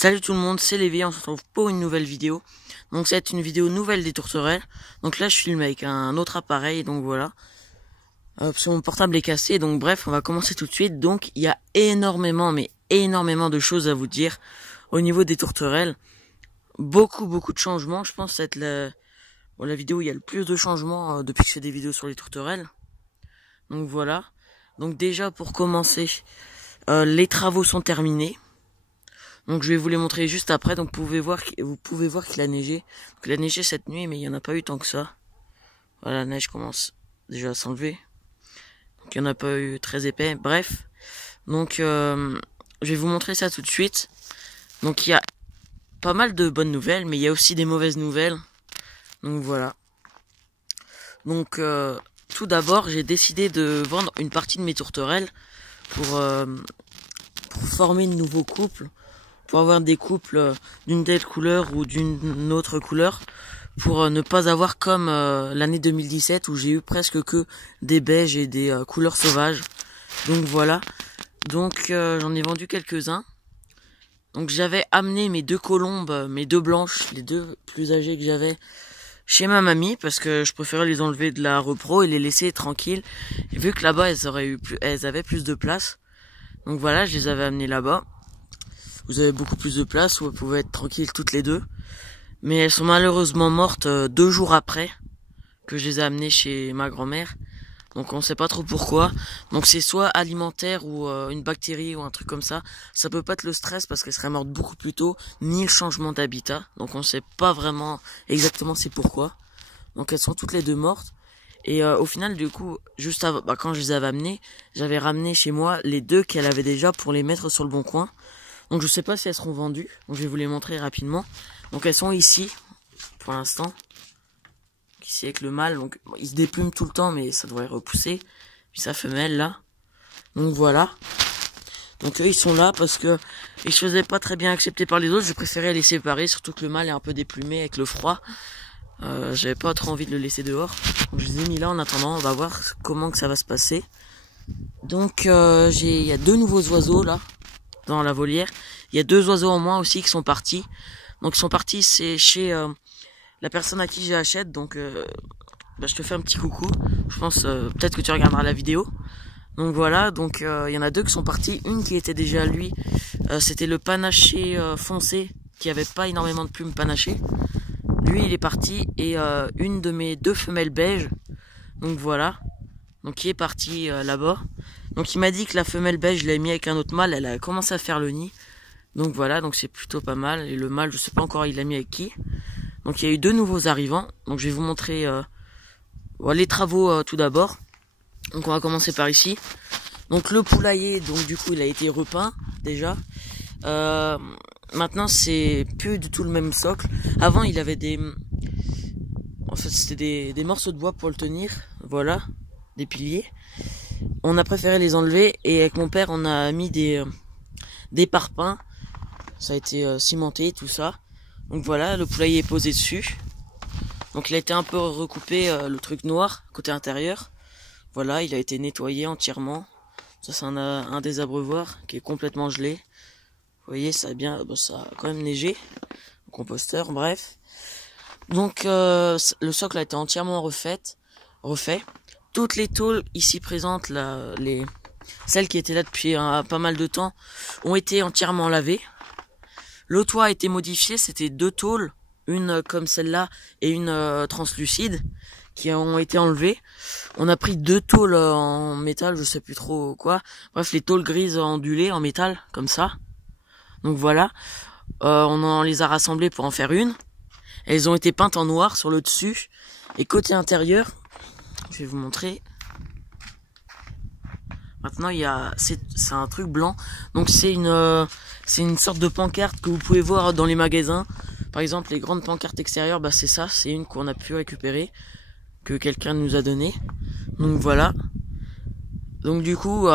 Salut tout le monde, c'est Lévi, on se retrouve pour une nouvelle vidéo. Donc c'est une vidéo nouvelle des tourterelles. Donc là je filme avec un autre appareil, donc voilà. Parce que mon portable est cassé, donc bref, on va commencer tout de suite. Donc il y a énormément, mais énormément de choses à vous dire au niveau des tourterelles. Beaucoup de changements, je pense que c'est la vidéo où il y a le plus de changements depuis que je fais des vidéos sur les tourterelles. Donc voilà. Donc déjà pour commencer, les travaux sont terminés. Donc je vais vous les montrer juste après. Donc vous pouvez voir qu'il a neigé. Donc il a neigé cette nuit, mais il n'y en a pas eu tant que ça. Voilà, la neige commence déjà à s'enlever. Donc il n'y en a pas eu très épais. Bref. Donc je vais vous montrer ça tout de suite. Donc il y a pas mal de bonnes nouvelles, mais il y a aussi des mauvaises nouvelles. Donc voilà. Donc tout d'abord, j'ai décidé de vendre une partie de mes tourterelles pour former de nouveaux couples. Pour avoir des couples d'une telle couleur ou d'une autre couleur, pour ne pas avoir comme l'année 2017 où j'ai eu presque que des beiges et des couleurs sauvages. Donc voilà, donc j'en ai vendu quelques-uns. Donc j'avais amené mes deux colombes, mes deux blanches, les deux plus âgées que j'avais, chez ma mamie, parce que je préférais les enlever de la repro et les laisser tranquilles. Et vu que là-bas elles avaient plus de place, donc voilà, je les avais amenées là-bas. Vous avez beaucoup plus de place où elles pouvaient être tranquilles toutes les deux. Mais elles sont malheureusement mortes 2 jours après que je les ai amenées chez ma grand-mère. Donc on sait pas trop pourquoi. Donc c'est soit alimentaire ou une bactérie ou un truc comme ça. Ça peut pas être le stress parce qu'elles seraient mortes beaucoup plus tôt, ni le changement d'habitat. Donc on sait pas vraiment exactement c'est pourquoi. Donc elles sont toutes les deux mortes. Et au final du coup, juste avant, quand je les avais amenées, j'avais ramené chez moi les deux qu'elle avait déjà pour les mettre sur le bon coin. Donc je sais pas si elles seront vendues. Donc je vais vous les montrer rapidement. Donc elles sont ici pour l'instant. Ici avec le mâle. Donc il se déplume tout le temps, mais ça devrait repousser. Puis sa femelle là. Donc voilà. Donc eux ils sont là parce que ils se faisaient pas très bien accepter par les autres. Je préférais les séparer, surtout que le mâle est un peu déplumé avec le froid. J'avais pas trop envie de le laisser dehors. Donc je les ai mis là en attendant. On va voir comment que ça va se passer. Donc il y a 2 nouveaux oiseaux là dans la volière. Il y a 2 oiseaux en moins aussi qui sont partis. Donc ils sont partis, c'est chez la personne à qui j'achète. Donc je te fais un petit coucou. Je pense peut-être que tu regarderas la vidéo. Donc voilà, donc il y en a 2 qui sont partis. Une qui était déjà lui, c'était le panaché foncé qui avait pas énormément de plumes panachées. Lui il est parti et une de mes 2 femelles beiges. Donc voilà. Donc qui est parti là-bas. Donc il m'a dit que la femelle beige, je l'ai mis avec un autre mâle, elle a commencé à faire le nid. Donc voilà, donc c'est plutôt pas mal. Et le mâle, je sais pas encore il l'a mis avec qui. Donc il y a eu 2 nouveaux arrivants. Donc je vais vous montrer les travaux tout d'abord. Donc on va commencer par ici. Donc le poulailler, donc du coup il a été repeint déjà. Maintenant c'est plus du tout le même socle. Avant il avait en fait c'était des morceaux de bois pour le tenir. Voilà, des piliers. On a préféré les enlever et avec mon père on a mis des parpaings. Ça a été cimenté tout ça. Donc voilà, le poulailler est posé dessus. Donc il a été un peu recoupé le truc noir côté intérieur. Voilà, il a été nettoyé entièrement. Ça c'est un des abreuvoirs qui est complètement gelé. Vous voyez, ça a quand même neigé. Le composteur, bref. Donc le socle a été entièrement refait. Toutes les tôles ici présentes, là, celles qui étaient là depuis pas mal de temps, ont été entièrement lavées. Le toit a été modifié, c'était 2 tôles, une comme celle-là et une translucide, qui ont été enlevées. On a pris 2 tôles en métal, je sais plus trop quoi. Bref, les tôles grises ondulées en métal, comme ça. Donc voilà, on les a rassemblées pour en faire une. Elles ont été peintes en noir sur le dessus. Et côté intérieur, je vais vous montrer. Maintenant c'est un truc blanc. Donc c'est une sorte de pancarte que vous pouvez voir dans les magasins. Par exemple les grandes pancartes extérieures, c'est ça, c'est une qu'on a pu récupérer, que quelqu'un nous a donné. Donc voilà. Donc du coup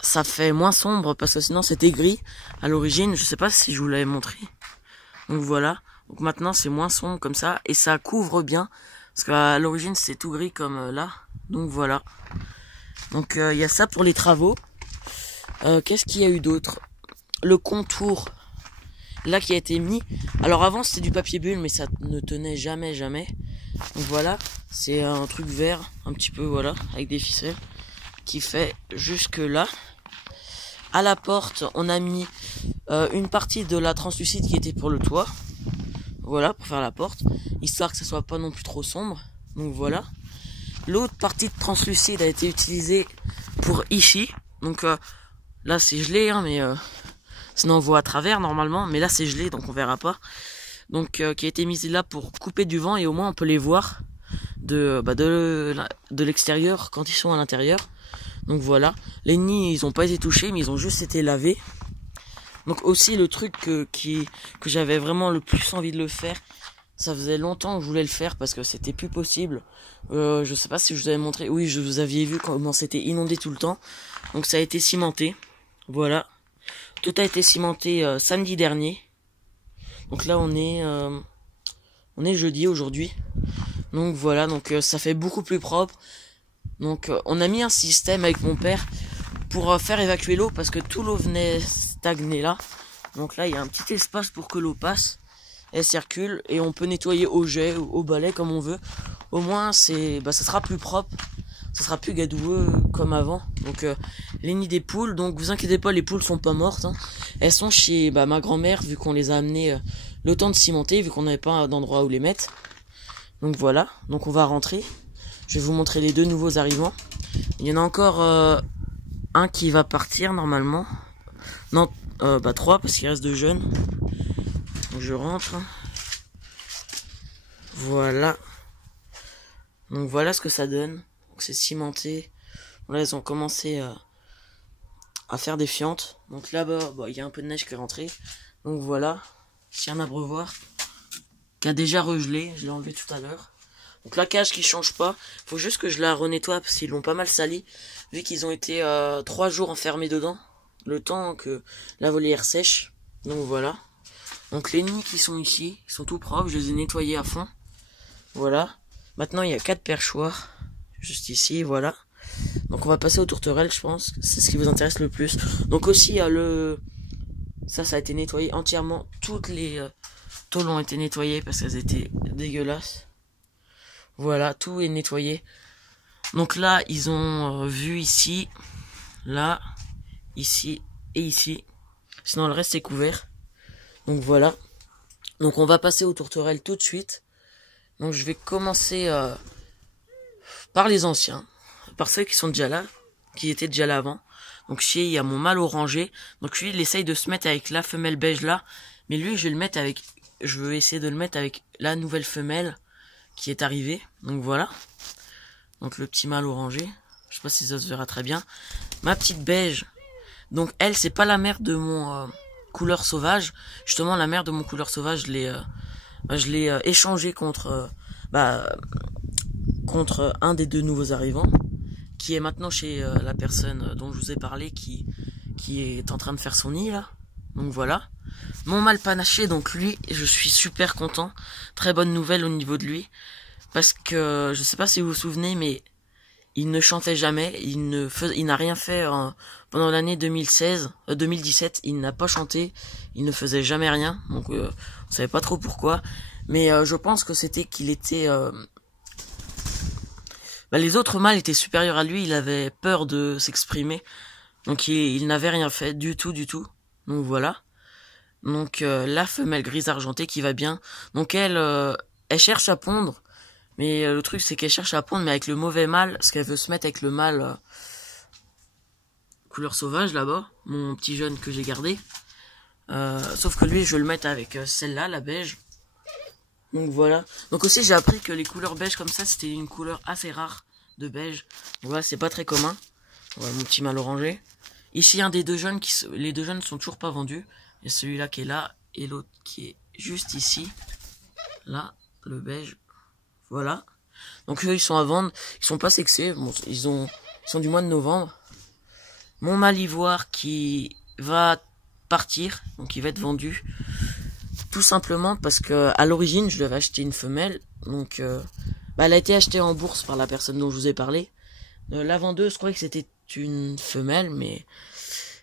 ça fait moins sombre parce que sinon c'était gris à l'origine. Je sais pas si je vous l'avais montré. Donc voilà. Donc maintenant c'est moins sombre comme ça et ça couvre bien. Parce qu'à l'origine c'est tout gris comme là. Donc voilà. Donc il y a ça pour les travaux. Qu'est-ce qu'il y a eu d'autre? Le contour. là qui a été mis. Alors avant c'était du papier bulle, mais ça ne tenait jamais. Donc voilà, c'est un truc vert, un petit peu, voilà, avec des ficelles, qui fait jusque là. À la porte, on a mis une partie de la translucide qui était pour le toit. Voilà, pour faire la porte, histoire que ça soit pas non plus trop sombre. Donc voilà. L'autre partie de translucide a été utilisée pour ici. Donc là c'est gelé, hein, mais sinon on voit à travers normalement. Mais là c'est gelé, donc on verra pas. Donc qui a été mise là pour couper du vent et au moins on peut les voir de l'extérieur quand ils sont à l'intérieur. Donc voilà. Les nids ils ont pas été touchés, mais ils ont juste été lavés. Donc aussi le truc que j'avais vraiment le plus envie de le faire. Ça faisait longtemps que je voulais le faire parce que c'était plus possible. Je sais pas si je vous avais montré. Oui, je vous avais vu comment c'était inondé tout le temps. Donc ça a été cimenté. Voilà. Tout a été cimenté samedi dernier. Donc là on est jeudi aujourd'hui. Donc voilà, donc ça fait beaucoup plus propre. Donc on a mis un système avec mon père pour faire évacuer l'eau parce que tout l'eau venait stagner là. Donc là il y a un petit espace pour que l'eau passe. Elle circule et on peut nettoyer au jet ou au balai comme on veut. Au moins ça sera plus propre, ça sera plus gadoueux comme avant. Donc les nids des poules, donc vous inquiétez pas, les poules sont pas mortes, hein. Elles sont chez ma grand-mère vu qu'on les a amenées le temps de cimenter vu qu'on n'avait pas d'endroit où les mettre. Donc voilà, donc on va rentrer. Je vais vous montrer les deux nouveaux arrivants. Il y en a encore un qui va partir normalement. Non, 3 parce qu'il reste 2 jeunes. Donc je rentre. Voilà. Donc voilà ce que ça donne. Donc c'est cimenté. Là ils ont commencé à faire des fientes. Donc là-bas, il y a un peu de neige qui est rentrée. Donc voilà. Ici un abreuvoir qui a déjà regelé. Je l'ai enlevé tout à l'heure. Donc la cage qui change pas. Faut juste que je la renettoie parce qu'ils l'ont pas mal sali. Vu qu'ils ont été 3 jours enfermés dedans. Le temps que la volière sèche. Donc voilà. Donc les nids qui sont ici, ils sont tout propres, je les ai nettoyés à fond. Voilà. Maintenant il y a 4 perchoirs. Juste ici, voilà. Donc on va passer aux tourterelles, je pense. C'est ce qui vous intéresse le plus. Donc aussi il y a ça a été nettoyé entièrement. Toutes les tôles ont été nettoyées parce qu'elles étaient dégueulasses. Voilà, tout est nettoyé. Donc là, ils ont vu ici, là, ici et ici. Sinon le reste est couvert. Donc voilà. Donc on va passer aux tourterelles tout de suite. Donc je vais commencer par les anciens. Par ceux qui sont déjà là. Qui étaient déjà là avant. Donc ici il y a mon mâle orangé. Donc lui il essaye de se mettre avec la femelle beige là. Mais lui je veux essayer de le mettre avec la nouvelle femelle qui est arrivée. Donc voilà. Donc le petit mâle orangé. Je sais pas si ça se verra très bien. Ma petite beige. Donc elle c'est pas la mère de mon... couleur sauvage. Justement la mère de mon couleur sauvage je l'ai échangé contre un des 2 nouveaux arrivants qui est maintenant chez la personne dont je vous ai parlé qui est en train de faire son nid là. Donc voilà. Mon mâle panaché, donc lui je suis super content. Très bonne nouvelle au niveau de lui parce que je sais pas si vous vous souvenez mais il ne chantait jamais, il n'a rien fait pendant l'année 2017, il n'a pas chanté, il ne faisait jamais rien, donc on savait pas trop pourquoi, mais je pense que c'était qu'il était... les autres mâles étaient supérieurs à lui, il avait peur de s'exprimer, donc il n'avait rien fait du tout, donc voilà. Donc la femelle grise argentée qui va bien, donc elle cherche à pondre, mais le truc c'est qu'elle cherche à pondre mais avec le mauvais mâle, parce qu'elle veut se mettre avec le mâle couleur sauvage là-bas, mon petit jeune que j'ai gardé. Sauf que lui je vais le mettre avec celle-là, la beige. Donc voilà. Donc aussi j'ai appris que les couleurs beige comme ça c'était une couleur assez rare de beige. Donc voilà, c'est pas très commun. Voilà mon petit mâle orangé. Ici un des 2 jeunes, les 2 jeunes sont toujours pas vendus. Il y a celui-là qui est là et l'autre qui est juste ici. Là, le beige. Voilà. Donc eux ils sont à vendre, ils sont pas sexés, bon, ils sont du mois de novembre. Mon mâle ivoire qui va partir, donc il va être vendu. Tout simplement parce que à l'origine je devais acheter une femelle, donc elle a été achetée en bourse par la personne dont je vous ai parlé. La vendeuse croyait que c'était une femelle, mais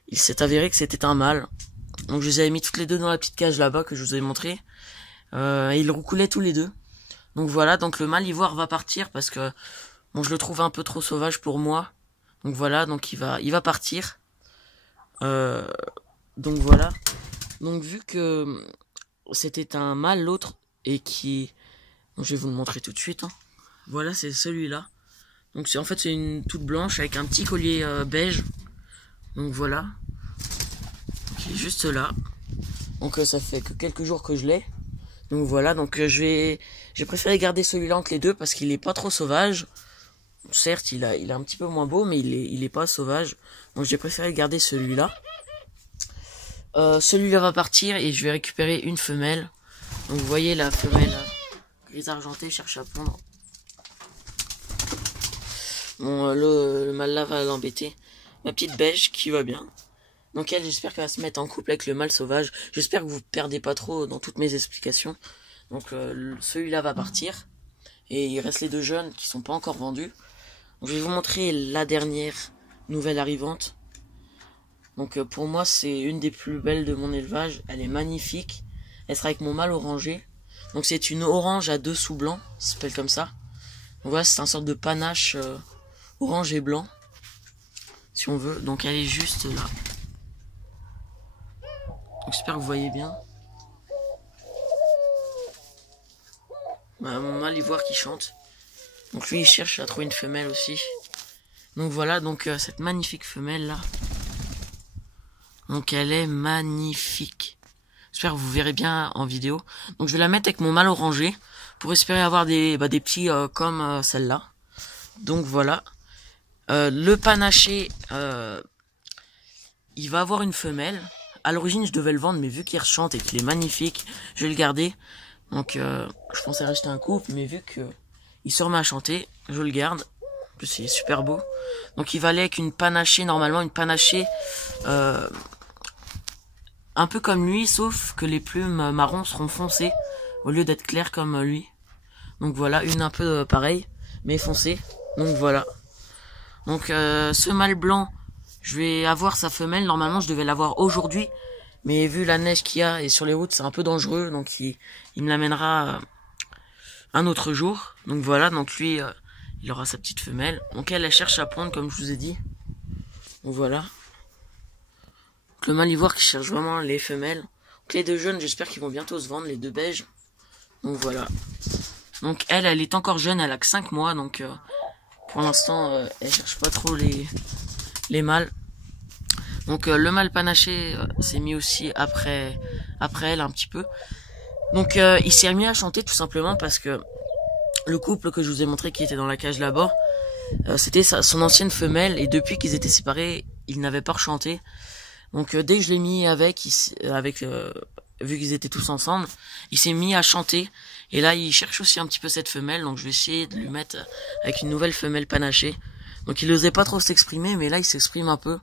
il s'est avéré que c'était un mâle. Donc je les avais mis toutes les deux dans la petite cage là-bas que je vous ai montré. Ils roucoulaient tous les deux. Donc voilà, donc le mâle ivoire va partir parce que bon, je le trouve un peu trop sauvage pour moi. Donc voilà, donc il va partir. Donc voilà. Donc vu que c'était un mâle l'autre et qui, donc, je vais vous le montrer tout de suite. Hein. Voilà, c'est celui-là. Donc c'est en fait c'est une toute blanche avec un petit collier beige. Donc voilà. Qui est juste là. Donc ça fait que quelques jours que je l'ai. Donc voilà, donc j'ai préféré garder celui-là entre les deux parce qu'il est pas trop sauvage. Certes, il est un petit peu moins beau, mais il est pas sauvage. Donc j'ai préféré garder celui-là. Celui-là va partir et je vais récupérer une femelle. Donc vous voyez la femelle grise argentée cherche à pondre. Bon, le mâle là va l'embêter. Ma petite beige qui va bien. Donc elle, j'espère qu'elle va se mettre en couple avec le mâle sauvage. J'espère que vous perdez pas trop dans toutes mes explications. Donc celui-là va partir. Et il reste les deux jeunes qui sont pas encore vendus. Donc, je vais vous montrer la dernière nouvelle arrivante. Donc pour moi c'est une des plus belles de mon élevage. Elle est magnifique. Elle sera avec mon mâle orangé. Donc c'est une orange à dessous blanc. Ça s'appelle comme ça. Donc voilà, c'est un sorte de panache orange et blanc. Si on veut. Donc elle est juste là. J'espère que vous voyez bien. Mon mâle ivoire qui chante. Donc lui il cherche à trouver une femelle aussi. Donc voilà, donc cette magnifique femelle là. Donc elle est magnifique. J'espère que vous verrez bien en vidéo. Donc je vais la mettre avec mon mâle orangé. Pour espérer avoir des petits comme celle-là. Donc voilà. Le panaché, il va avoir une femelle. À l'origine je devais le vendre, mais vu qu'il rechante et qu'il est magnifique, je vais le garder. Donc je pensais racheter un couple, mais vu que il se remet à chanter, je le garde. En plus il est super beau. Donc il va aller avec une panachée, normalement une panachée un peu comme lui, sauf que les plumes marrons seront foncées au lieu d'être claires comme lui. Donc voilà, une un peu pareille, mais foncée. Donc voilà. Donc ce mâle blanc, je vais avoir sa femelle. Normalement je devais l'avoir aujourd'hui, mais vu la neige qu'il y a et sur les routes c'est un peu dangereux, donc il me l'amènera un autre jour. Donc voilà, donc lui il aura sa petite femelle. Donc elle cherche à pondre comme je vous ai dit. Donc voilà. Donc, le mâle ivoire qui cherche vraiment les femelles. Donc les deux jeunes, j'espère qu'ils vont bientôt se vendre, les deux beiges. Donc voilà. Donc elle est encore jeune, elle a que 5 mois, donc pour l'instant elle cherche pas trop les mâles. Donc le mâle panaché s'est mis aussi après elle un petit peu. Donc il s'est mis à chanter tout simplement parce que le couple que je vous ai montré qui était dans la cage là-bas, c'était son ancienne femelle et depuis qu'ils étaient séparés, ils n'avaient pas rechanté. Donc dès que je l'ai mis vu qu'ils étaient tous ensemble, il s'est mis à chanter. Et là, il cherche aussi un petit peu cette femelle, donc je vais essayer de lui mettre avec une nouvelle femelle panachée. Donc il osait pas trop s'exprimer, mais là il s'exprime un peu.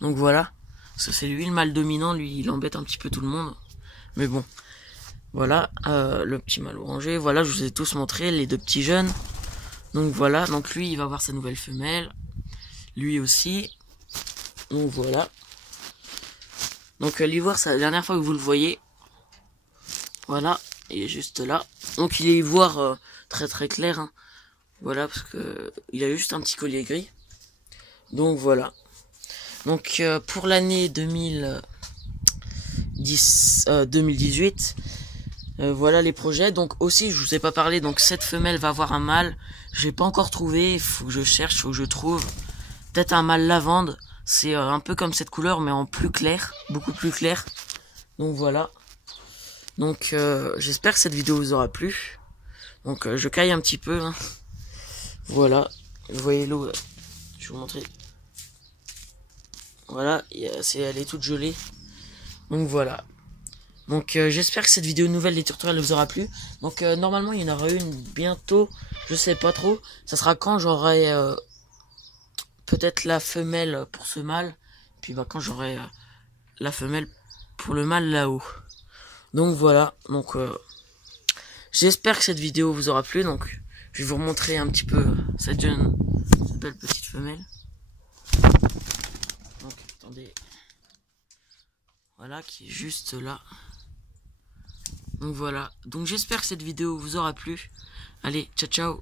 Donc voilà, parce que c'est lui le mâle dominant, lui il embête un petit peu tout le monde. Mais bon, voilà, le petit mâle orangé, voilà, je vous ai tous montré, les deux petits jeunes. Donc voilà, donc lui il va avoir sa nouvelle femelle, lui aussi. Donc voilà. Donc l'ivoire, c'est la dernière fois que vous le voyez. Voilà, il est juste là. Donc il est ivoire très très clair. Hein. Voilà, parce que il a juste un petit collier gris. Donc voilà. Donc pour l'année 2018, voilà les projets. Donc aussi, je vous ai pas parlé. Donc cette femelle va avoir un mâle. J'ai pas encore trouvé. Il faut que je cherche, il faut que je trouve. Peut-être un mâle lavande. C'est un peu comme cette couleur, mais en plus clair, beaucoup plus clair. Donc voilà. Donc j'espère que cette vidéo vous aura plu. Donc je caille un petit peu. Hein. Voilà. Vous voyez l'eau. Je vais vous montrer. Voilà. Elle est toute gelée. Donc voilà. Donc j'espère que cette vidéo nouvelle des tourterelles vous aura plu. Donc normalement il y en aura une bientôt. Je sais pas trop. Ça sera quand j'aurai peut-être la femelle pour ce mâle. Puis bah quand j'aurai la femelle pour le mâle là-haut. Donc voilà. Donc j'espère que cette vidéo vous aura plu. Donc je vais vous remontrer un petit peu cette belle petite femelle. Donc attendez. Voilà, qui est juste là. Donc voilà. Donc j'espère que cette vidéo vous aura plu. Allez, ciao ciao.